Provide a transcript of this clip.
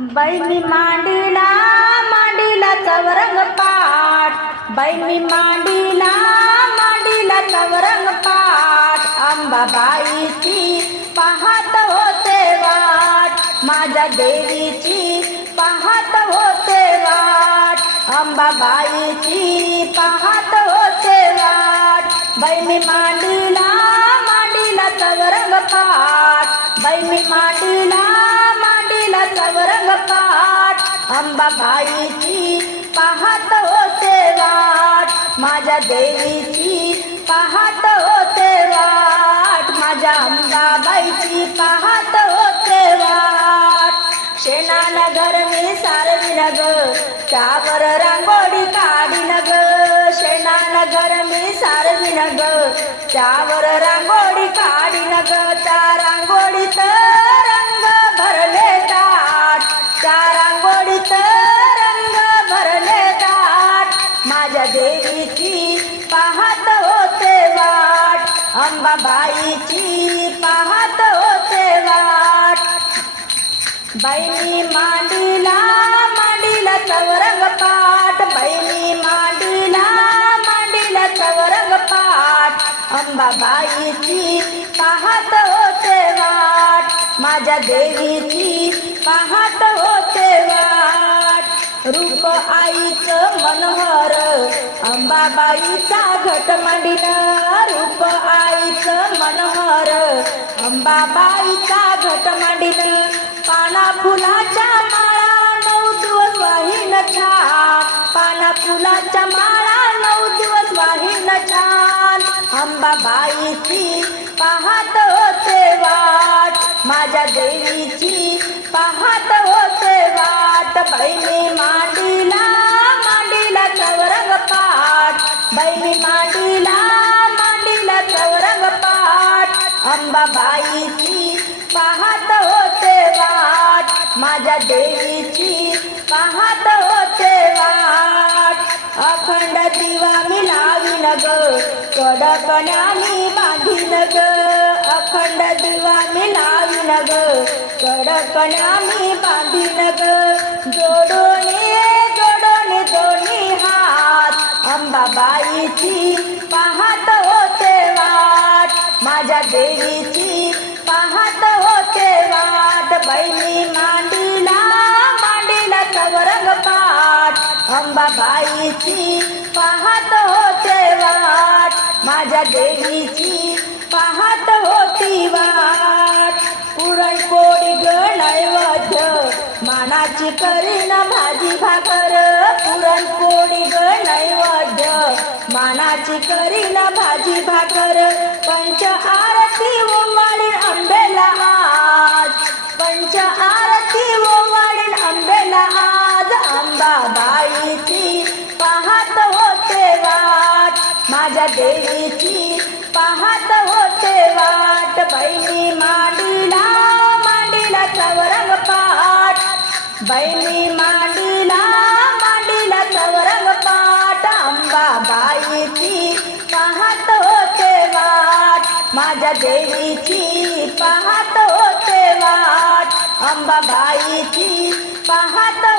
बैमी मांडीला मांडीला चवरंग पाठ. बाई मांडीला मांडीला चवरंग पाठ. अंबाबाईची पाहत होते वाट. माझ्या देवीची पाहत होते वाट. अंबाबाईची पाहत होते वाट. बाई मांडीला मांडीला चवरंग पाठ. बाई मांडीला मांडीला चवरंग पाठ अंबाबाईची पाहत होते वाट. माझ्या देवीची पाहत होते वाट. माझ्या अंबाबाईची पाहत होते वाट. शेणानगर मी सारवी नग त्यावर रांगोळी काढी नग. शेणानगर मी सारवी नग त्यावर रांगोळी काढी नग. त्या रांगोळी माझ्या देवीची पाहत होते वाट. अंबाबाईची पाहत होते वाट. बाईनी मांडीला मांडीला चवरंग पाठ. बाईनी मांडीला मांडीला चवरंग पाठ. अंबाबाईची पाहत होते वाट. माझ्या देवीची पाहत होते रूप आईचं मनोहर अंबाबाईचा घट मांडीन रूप आईचं मनोहर अंबाबाईचा घट मांडीन पाना फुलाच्या माळा नऊ दिवस वाहिन छान पाना फुलाच्या माळा नऊ दिवस वाहिन छान अंबाबाईची पाहत होते वाट माझ्या देवीची पाहत होते वाट बहिणी बैली बहिणी मांडीला मांडीला चवरंग पाठ. अंबाबाईची पाहत होते वाट. माझ्या देवीची पाहत होते वाट. अखंड दिवा मी लावीन ग. कडकण्या मी बांधीन ग. अखंड दिवा मी लावीन ग. कडकण्या मी त्या देवीची पाहत होते वाट. बहिणी मांडीला मांडीला चवरंग पाठ अंबाबाईची पाहत होते वाट. माझ्या देवी मानाची करीन भाजी भाकर पंच आरती ओवाळीन आंबेला आज. पंच आरती ओवाळीन आंबेला आज अंबाबाईची पाहत होते वाट. माझ्या देवीची पाहत होते वाट. बहिणी मांडीला मांडीला सवरंग पाठ. बहिणी मा माझ्या देवीची पाहतो ते वाट. अंबाबाईची पाहतो